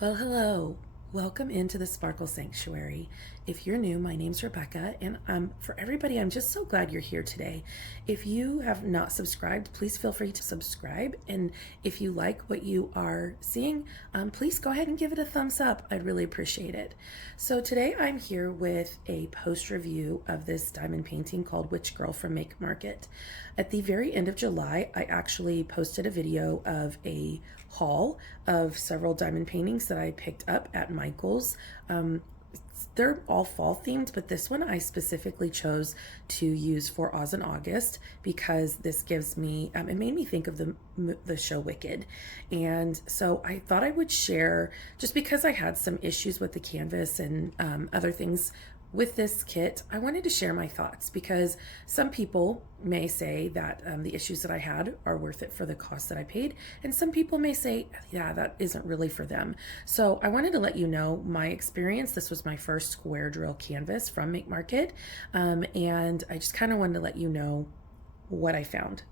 Well, hello. Welcome into the Sparkle.Sanctuary. If you're new, my name's Rebecca, and for everybody, I'm just so glad you're here today. If you have not subscribed, please feel free to subscribe. And if you like what you are seeing, please go ahead and give it a thumbs up. I'd really appreciate it. So today I'm here with a post review of this diamond painting called Witch Girl from Make Market. At the very end of July, I actually posted a video of a haul of several diamond paintings that I picked up at Michael's. They're all fall themed, but this one I specifically chose to use for Oz in August because this gives me, it made me think of the show Wicked. And so I thought I would share, just because I had some issues with the canvas and other things with this kit, I wanted to share my thoughts because some people may say that the issues that I had are worth it for the cost that I paid, and some people may say, yeah, that isn't really for them. So I wanted to let you know my experience. This was my first square drill canvas from Make Market, and I just kind of wanted to let you know what I found.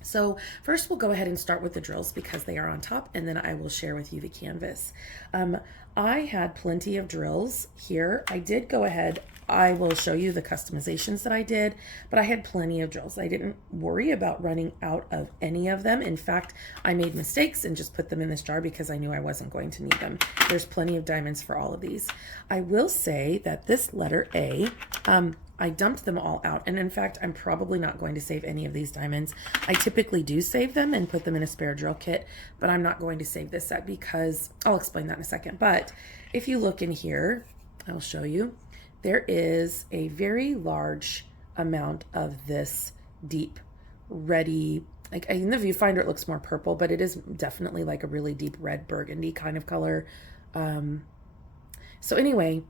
So first we'll go ahead and start with the drills because they are on top, and then I will share with you the canvas. I had plenty of drills here. I did go ahead, I will show you the customizations that I did, but I had plenty of drills. I didn't worry about running out of any of them. In fact, I made mistakes and just put them in this jar because I knew I wasn't going to need them. There's plenty of diamonds for all of these. I will say that this letter A, I dumped them all out, and in fact, I'm probably not going to save any of these diamonds. I typically do save them and put them in a spare drill kit, but I'm not going to save this set because I'll explain that in a second. But if you look in here, I'll show you, there is a very large amount of this deep reddy, like in the viewfinder it looks more purple, but it is definitely like a really deep red burgundy kind of color. So anyway,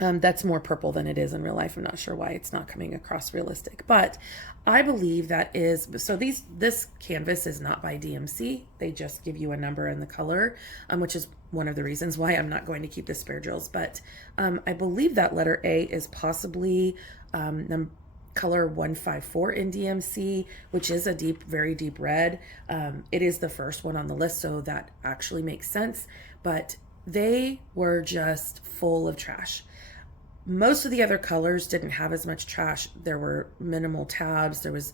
that's more purple than it is in real life. I'm not sure why it's not coming across realistic, but I believe that is, so this canvas is not by DMC. They just give you a number and the color, which is one of the reasons why I'm not going to keep the spare drills. But I believe that letter A is possibly color 154 in DMC, which is a deep, very deep red. It is the first one on the list, so that actually makes sense, but they were just full of trash. Most of the other colors didn't have as much trash. There were minimal tabs. There was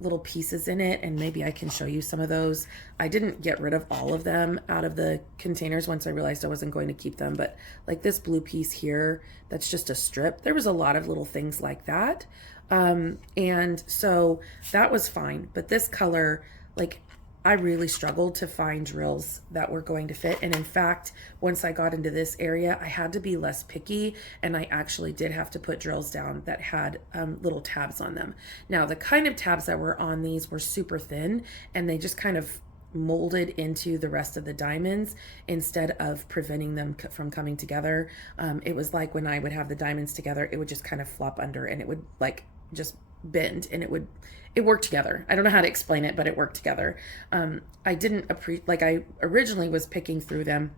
little pieces in it, and maybe I can show you some of those. I didn't get rid of all of them out of the containers once I realized I wasn't going to keep them, but like this blue piece here, that's just a strip. There was a lot of little things like that. And so that was fine, but this color, like, I really struggled to find drills that were going to fit. And in fact, once I got into this area, I had to be less picky, and I actually did have to put drills down that had little tabs on them. Now, the kind of tabs that were on these were super thin, and they just kind of molded into the rest of the diamonds instead of preventing them from coming together. It was like when I would have the diamonds together, it would just kind of flop under, and it would like just bend, and it worked together. I don't know how to explain it, but it worked together. I didn't appreciate, like I originally was picking through them.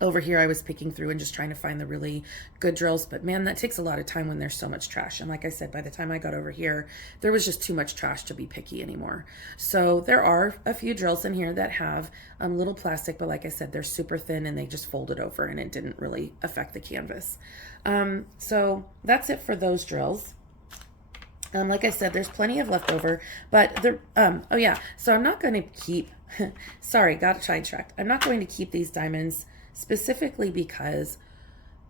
Over here I was picking through and just trying to find the really good drills, but man, that takes a lot of time when there's so much trash. And like I said, by the time I got over here, there was just too much trash to be picky anymore. So there are a few drills in here that have little plastic, but like I said, they're super thin and they just folded over, and it didn't really affect the canvas. So that's it for those drills. Like I said, there's plenty of leftover, but oh yeah, so I'm not going to keep, sorry, got sidetracked. I'm not going to keep these diamonds specifically because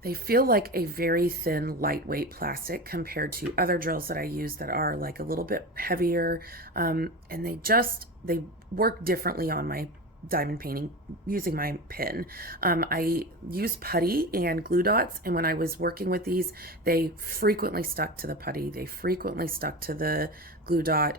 they feel like a very thin, lightweight plastic compared to other drills that I use that are like a little bit heavier, and they work differently on my diamond painting using my pen. I use putty and glue dots, and when I was working with these, they frequently stuck to the putty. They frequently stuck to the glue dot.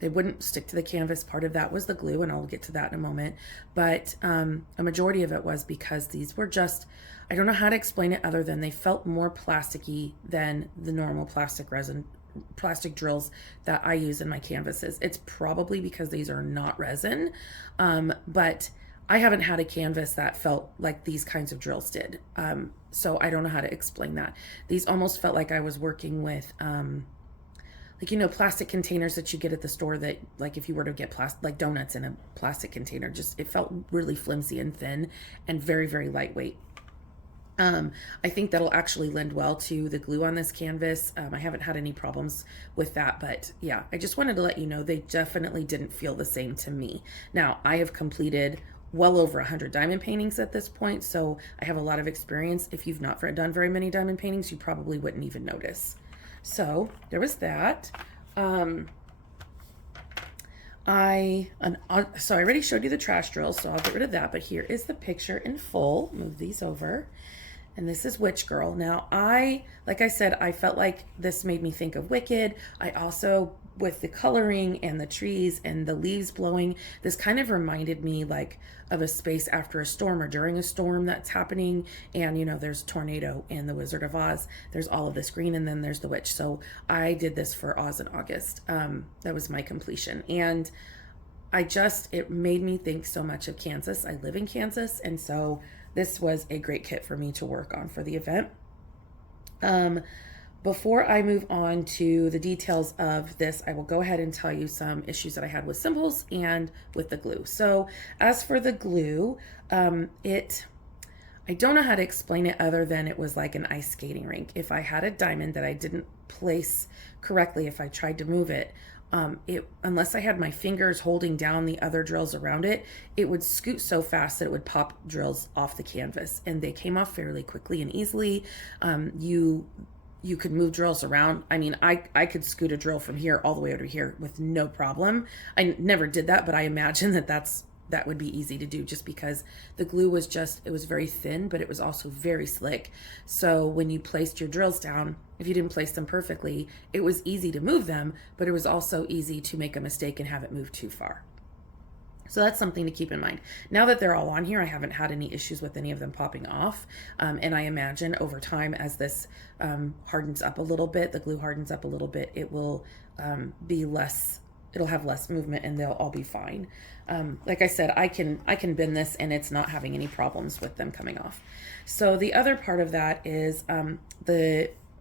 They wouldn't stick to the canvas. Part of that was the glue, and I'll get to that in a moment. But a majority of it was because these were just, I don't know how to explain it other than they felt more plasticky than the normal plastic drills that I use in my canvases. It's probably because these are not resin, but I haven't had a canvas that felt like these kinds of drills did. So I don't know how to explain that. These almost felt like I was working with like, you know, plastic containers that you get at the store that, like, if you were to get like donuts in a plastic container, just, it felt really flimsy and thin and very, very lightweight. I think that'll actually lend well to the glue on this canvas. I haven't had any problems with that, but yeah, I just wanted to let you know they definitely didn't feel the same to me. Now, I have completed well over 100 diamond paintings at this point, so I have a lot of experience. If you've not done very many diamond paintings, you probably wouldn't even notice. So there was that. So I already showed you the trash drills, so I'll get rid of that, but here is the picture in full. Move these over. And this is Witch Girl. Now, like I said, I felt like this made me think of Wicked. I also, with the coloring and the trees and the leaves blowing, this kind of reminded me like of a space after a storm or during a storm that's happening. And, you know, there's tornado in The Wizard of Oz. There's all of this green, and then there's the witch. So I did this for Oz in August. That was my completion. And it made me think so much of Kansas. I live in Kansas, and so this was a great kit for me to work on for the event. Before I move on to the details of this, I will go ahead and tell you some issues that I had with symbols and with the glue. So as for the glue, I don't know how to explain it other than it was like an ice skating rink. If I had a diamond that I didn't place correctly, if I tried to move it, unless I had my fingers holding down the other drills around it, it would scoot so fast that it would pop drills off the canvas, and they came off fairly quickly and easily. You could move drills around. I mean, I could scoot a drill from here all the way over here with no problem. I never did that, but I imagine that would be easy to do, just because the glue was it was very thin, but it was also very slick. So when you placed your drills down, if you didn't place them perfectly, it was easy to move them, but it was also easy to make a mistake and have it move too far. So that's something to keep in mind. Now that they're all on here, I haven't had any issues with any of them popping off. And I imagine over time, as this hardens up a little bit, the glue hardens up a little bit, it will it'll have less movement, and they'll all be fine. Like I said, I can bend this and it's not having any problems with them coming off. So the other part of that is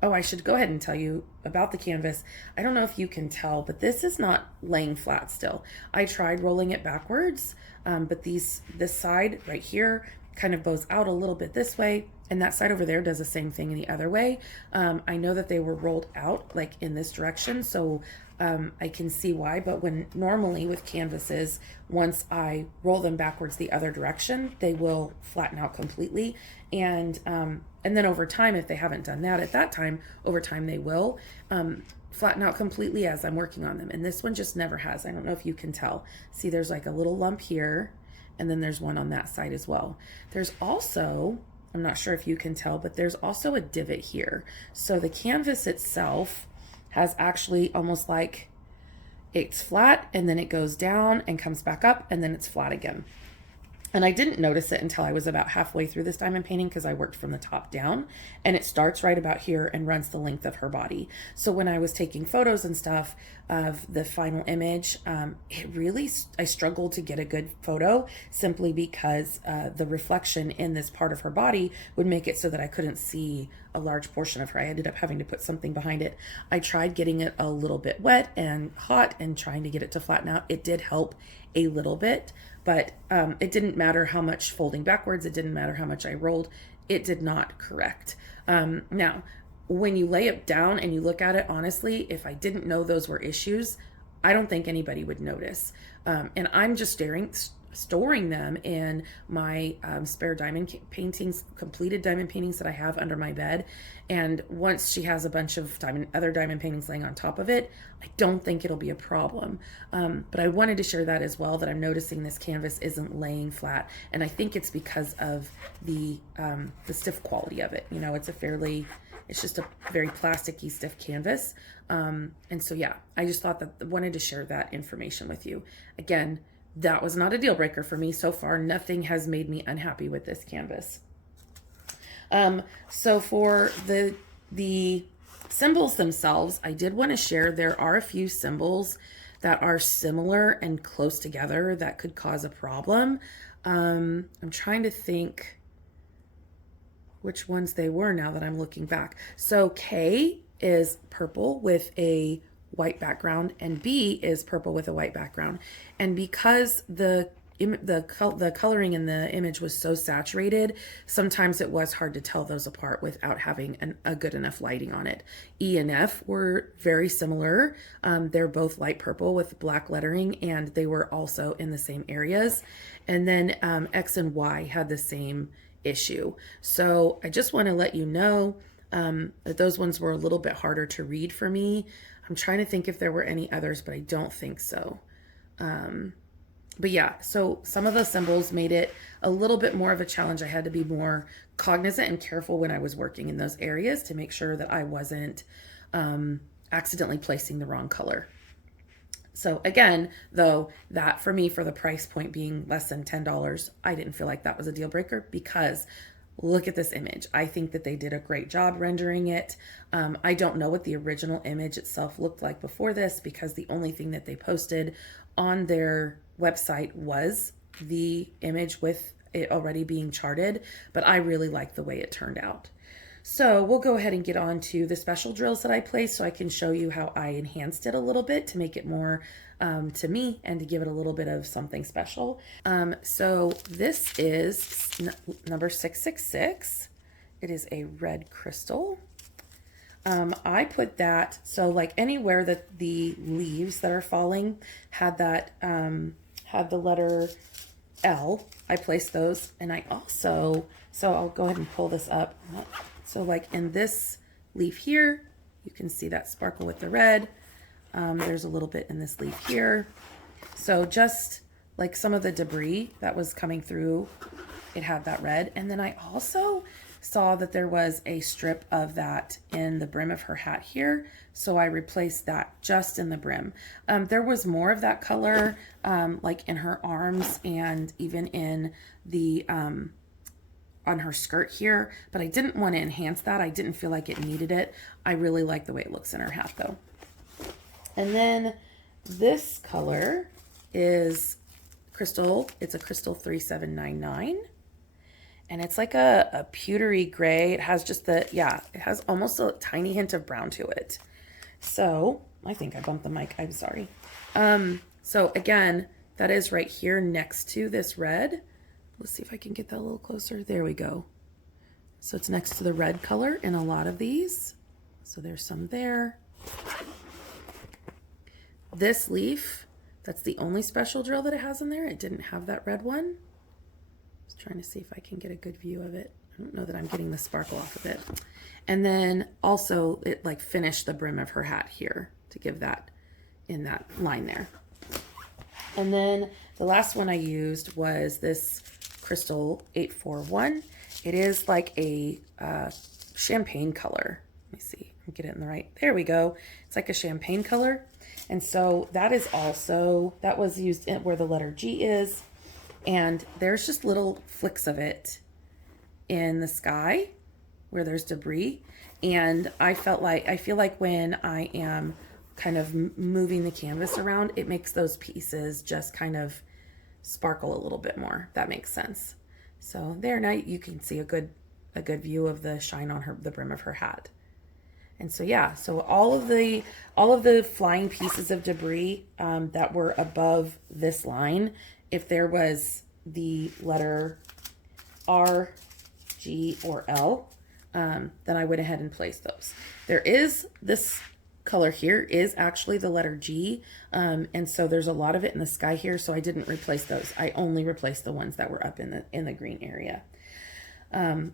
I should go ahead and tell you about the canvas. I don't know if you can tell, but this is not laying flat still. I tried rolling it backwards, but this side right here kind of bows out a little bit this way, and that side over there does the same thing in the other way. I know that they were rolled out like in this direction, so I can see why, but when normally with canvases, once I roll them backwards the other direction, they will flatten out completely. And then over time, if they haven't done that at that time, over time they will flatten out completely as I'm working on them. And this one just never has. I don't know if you can tell. See, there's like a little lump here, and then there's one on that side as well. There's also, I'm not sure if you can tell, but there's also a divot here. So the canvas itself has actually almost like it's flat, and then it goes down and comes back up, and then it's flat again. And I didn't notice it until I was about halfway through this diamond painting, because I worked from the top down, and it starts right about here and runs the length of her body. So when I was taking photos and stuff of the final image, I struggled to get a good photo, simply because the reflection in this part of her body would make it so that I couldn't see a large portion of her. I ended up having to put something behind it. I tried getting it a little bit wet and hot and trying to get it to flatten out. It did help a little bit, but it didn't matter how much folding backwards. It didn't matter how much I rolled. It did not correct. Now, when you lay it down and you look at it, honestly, if I didn't know those were issues, I don't think anybody would notice. And I'm just storing them in my spare diamond paintings, completed diamond paintings that I have under my bed. And once she has a bunch of other diamond paintings laying on top of it, I don't think it'll be a problem. But I wanted to share that as well, that I'm noticing this canvas isn't laying flat. And I think it's because of the stiff quality of it. You know, it's just a very plasticky, stiff canvas. And so, yeah, I just thought that wanted to share that information with you. Again, that was not a deal breaker for me so far. Nothing has made me unhappy with this canvas. So for the symbols themselves, I did want to share there are a few symbols that are similar and close together that could cause a problem. I'm trying to think which ones they were now that I'm looking back. So K is purple with a white background, and B is purple with a white background. And because the coloring in the image was so saturated, sometimes it was hard to tell those apart without having a good enough lighting on it. E and F were very similar. They're both light purple with black lettering, and they were also in the same areas. And then X and Y had the same issue. So I just want to let you know that those ones were a little bit harder to read for me. I'm trying to think if there were any others, but I don't think so. But yeah, so some of the symbols made it a little bit more of a challenge. I had to be more cognizant and careful when I was working in those areas to make sure that I wasn't accidentally placing the wrong color. So again, though, that for me, for the price point being less than $10, I didn't feel like that was a deal breaker, because look at this image. I think that they did a great job rendering it. I don't know what the original image itself looked like before this, because the only thing that they posted on their website was the image with it already being charted, but I really like the way it turned out. So we'll go ahead and get on to the special drills that I placed so I can show you how I enhanced it a little bit to make it more to me and to give it a little bit of something special. So this is number 666. It is a red crystal. I put that, so like anywhere that the leaves that are falling had that, had the letter L, I placed those. And I also, so I'll go ahead and pull this up. So like in this leaf here, you can see that sparkle with the red. There's a little bit in this leaf here. So just like some of the debris that was coming through, it had that red. And then I also saw that there was a strip of that in the brim of her hat here. So I replaced that just in the brim. There was more of that color like in her arms and even in the on her skirt here, but I didn't want to enhance that. I didn't feel like it needed it. I really like the way it looks in her hat though. And then this color is crystal. It's a crystal 3799. And it's like a pewtery gray. It has just the, yeah, it has almost a tiny hint of brown to it. So I think I bumped the mic. I'm sorry. So again, that is right here next to this red. Let's see if I can get that a little closer. There we go. So it's next to the red color in a lot of these. So there's some there. This leaf, that's the only special drill that it has in there. It didn't have that red one. Just trying to see if I can get a good view of it. I don't know that I'm getting the sparkle off of it. And then also it like finished the brim of her hat here to give that in that line there. And then the last one I used was this crystal 841. It is like a champagne color. Let me see, get it in the right. There we go. It's like a champagne color. And so that is also, that was used in where the letter G is. And there's just little flicks of it in the sky where there's debris. And I feel like when I am kind of moving the canvas around, it makes those pieces just kind of sparkle a little bit more. That makes sense. So there, now you can see a good view of the shine on the brim of her hat. And so yeah, so all of the flying pieces of debris that were above this line, if there was the letter R, G, or L, then I went ahead and placed those. There is this color here is actually the letter G, and so there's a lot of it in the sky here, so I didn't replace those. I only replaced the ones that were up in the green area,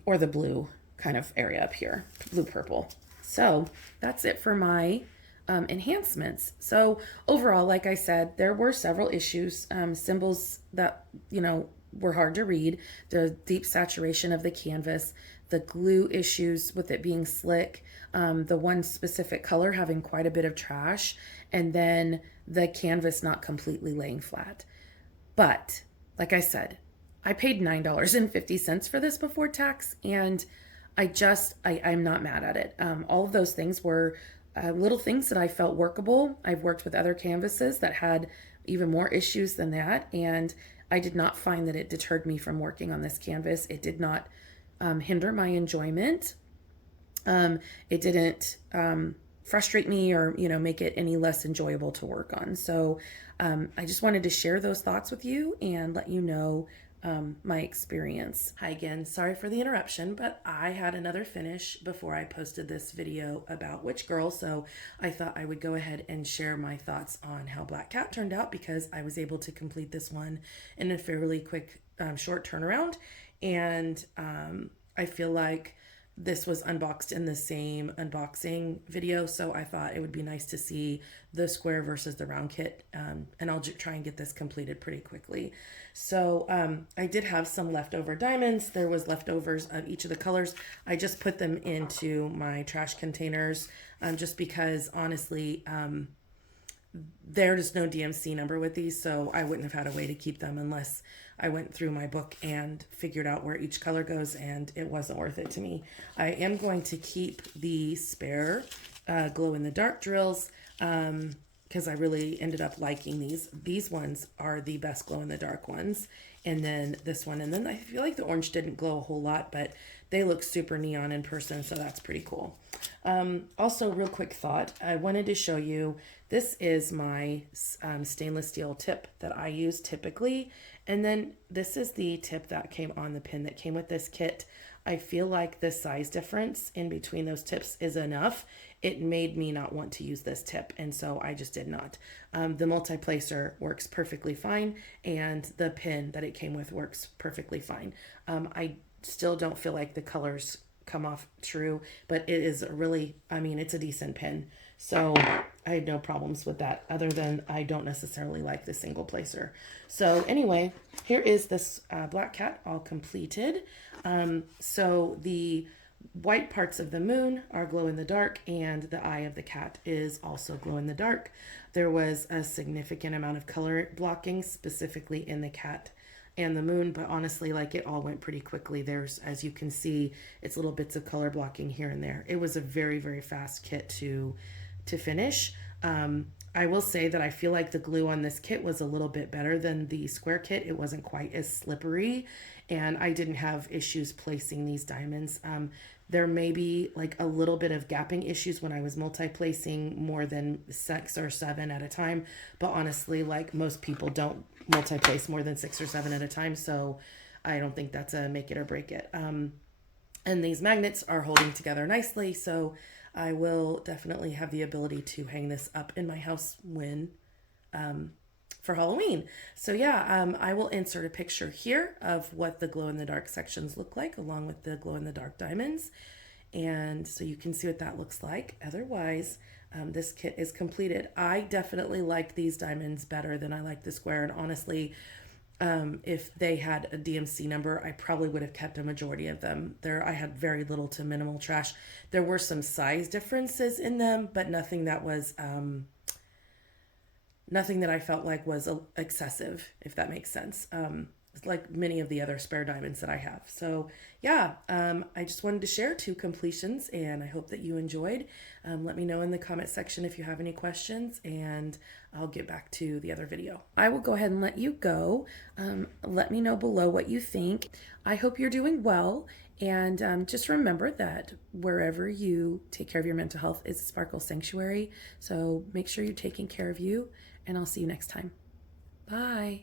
or the blue kind of area up here, blue purple. So that's it for my enhancements. So overall, like I said, there were several issues, symbols that, you know, were hard to read, the deep saturation of the canvas, the glue issues with it being slick, the one specific color having quite a bit of trash, and then the canvas not completely laying flat. But like I said, I paid $9.50 for this before tax, and I'm not mad at it. All of those things were little things that I felt workable. I've worked with other canvases that had even more issues than that, and I did not find that it deterred me from working on this canvas. It did not hinder my enjoyment. It didn't frustrate me or, make it any less enjoyable to work on. So I just wanted to share those thoughts with you and let you know my experience. Hi again, sorry for the interruption, but I had another finish before I posted this video about Witch Girl, so I thought I would go ahead and share my thoughts on how Black Cat turned out, because I was able to complete this one in a fairly quick, short turnaround, and I feel like this was unboxed in the same unboxing video, so I thought it would be nice to see the square versus the round kit, and I'll try and get this completed pretty quickly. So I did have some leftover diamonds. There was leftovers of each of the colors. I just put them into my trash containers, just because honestly there's no DMC number with these, so I wouldn't have had a way to keep them unless I went through my book and figured out where each color goes, and it wasn't worth it to me. I am going to keep the spare glow-in-the-dark drills because I really ended up liking these. These ones are the best glow-in-the-dark ones, and then this one, and then I feel like the orange didn't glow a whole lot, but they look super neon in person, so that's pretty cool. Also, real quick thought, I wanted to show you, this is my stainless steel tip that I use typically, and then this is the tip that came on the pin that came with this kit. I feel like the size difference in between those tips is enough. It made me not want to use this tip, and so I just did not. The multi-placer works perfectly fine, and the pin that it came with works perfectly fine. I still don't feel like the colors come off true, but it is a really, it's a decent pin. So I had no problems with that, other than I don't necessarily like the single placer. So anyway, here is this Black Cat all completed. So the white parts of the moon are glow in the dark, and the eye of the cat is also glow in the dark. There was a significant amount of color blocking specifically in the cat and the moon, but honestly, like, it all went pretty quickly. There's, as you can see, it's little bits of color blocking here and there. It was a very, very fast kit to finish. I will say that I feel like the glue on this kit was a little bit better than the square kit. It wasn't quite as slippery, and I didn't have issues placing these diamonds. There may be like a little bit of gapping issues when I was multi-placing more than 6 or 7 at a time, but honestly, like, most people don't multi-place more than 6 or 7 at a time, so I don't think that's a make it or break it. And these magnets are holding together nicely, so I will definitely have the ability to hang this up in my house when for Halloween. So yeah, I will insert a picture here of what the glow-in-the-dark sections look like, along with the glow-in-the-dark diamonds, and so you can see what that looks like. Otherwise, this kit is completed. I definitely like these diamonds better than I like the square, and honestly, if they had a DMC number, I probably would have kept a majority of them. I had very little to minimal trash. There were some size differences in them, but nothing that was nothing that I felt like was excessive, if that makes sense. Like many of the other spare diamonds that I have. So yeah, I just wanted to share 2 completions, and I hope that you enjoyed. Let me know in the comment section if you have any questions, and I'll get back to the other video. I will go ahead and let you go. Let me know below what you think. I hope you're doing well, and just remember that wherever you take care of your mental health is a Sparkle Sanctuary. So make sure you're taking care of you, and I'll see you next time. Bye.